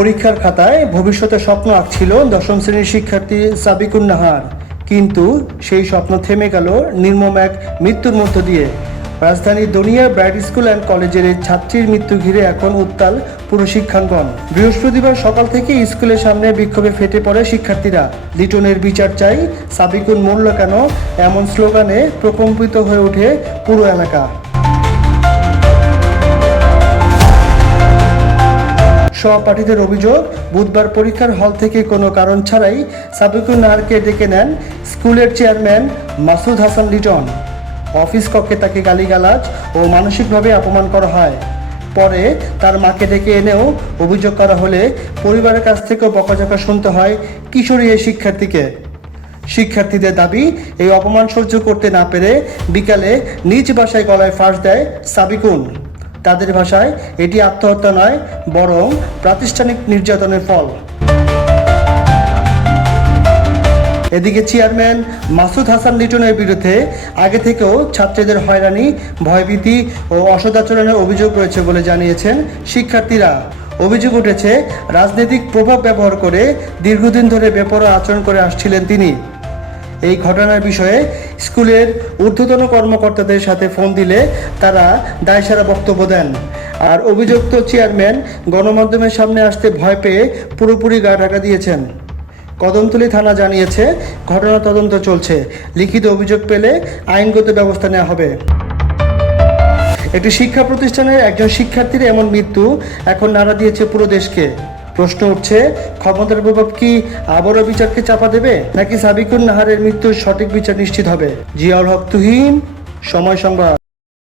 পরীক্ষার খাতায় ভবিষ্যতের স্বপ্ন আঁকছিল দশম শ্রেণীর শিক্ষার্থী সাবিকুন নাহার, কিন্তু সেই স্বপ্ন থেমে গেল নির্মম এক মৃত্যুর মধ্য দিয়ে। রাজধানীর দনিয়ার ব্রাইট স্কুল অ্যান্ড কলেজের এই ছাত্রীর মৃত্যু ঘিরে এখন উত্তাল পুরো শিক্ষাঙ্গন। বৃহস্পতিবার সকাল থেকে স্কুলের সামনে বিক্ষোভে ফেটে পড়ে শিক্ষার্থীরা। লিটনের বিচার চাই, সাবিকুন মরল কেন, এমন স্লোগানে প্রকম্পিত হয়ে ওঠে পুরো এলাকা। সহপাঠীদের অভিযোগ, বুধবার পরীক্ষার হল থেকে কোনো কারণ ছাড়াই সাবিকুন নাহারকে ডেকে নেন স্কুলের চেয়ারম্যান মাসুদ হাসান লিটন। অফিস কক্ষে তাকে গালিগালাজ ও মানসিকভাবে অপমান করা হয়। পরে তার মাকে ডেকে এনেও অভিযোগ করা হলে পরিবারের কাছ থেকেও বকাঝকা শুনতে হয় কিশোরী এই শিক্ষার্থীকে। শিক্ষার্থীদের দাবি, এই অপমান সহ্য করতে না পেরে বিকালে নিজ বাসায় গলায় ফাঁস দেয় সাবিকুন। তাদের ভাষায় এটি আত্মহত্যা নয়, বরং প্রাতিষ্ঠানিক নির্যাতনের ফল। এদিকে চেয়ারম্যান মাসুদ হাসান লিটনের বিরুদ্ধে আগে থেকেও ছাত্রীদের হয়রানি, ভয়ভীতি ও অসদাচরণের অভিযোগ রয়েছে বলে জানিয়েছেন শিক্ষার্থীরা। অভিযোগ উঠেছে, রাজনৈতিক প্রভাব ব্যবহার করে দীর্ঘদিন ধরে বেপরোয়া আচরণ করে আসছিলেন তিনি। এই ঘটনার বিষয়ে স্কুলের ঊর্ধ্বতন কর্মকর্তাদের সাথে ফোন দিলে তারা দায়সারা বক্তব্য দেন। আর অভিযুক্ত চেয়ারম্যান গণমাধ্যমের সামনে আসতে ভয় পেয়ে পুরোপুরি গা ঢাকা দিয়েছেন। কদমতলী থানা জানিয়েছে, ঘটনা তদন্ত চলছে, লিখিত অভিযোগ পেলে আইনগত ব্যবস্থা নেওয়া হবে। একটি শিক্ষা প্রতিষ্ঠানের একজন শিক্ষার্থীর এমন মৃত্যু এখন নাড়া দিয়েছে পুরো দেশকে। প্রশ্ন উঠছে, ক্ষমতার প্রভাব কি আবারও বিচারকে চাপা দেবে, নাকি সাবিকুন নাহারের মৃত্যুর সঠিক বিচার নিশ্চিত হবে? জিয়াউল হক তুহিন, সময় সংবাদ।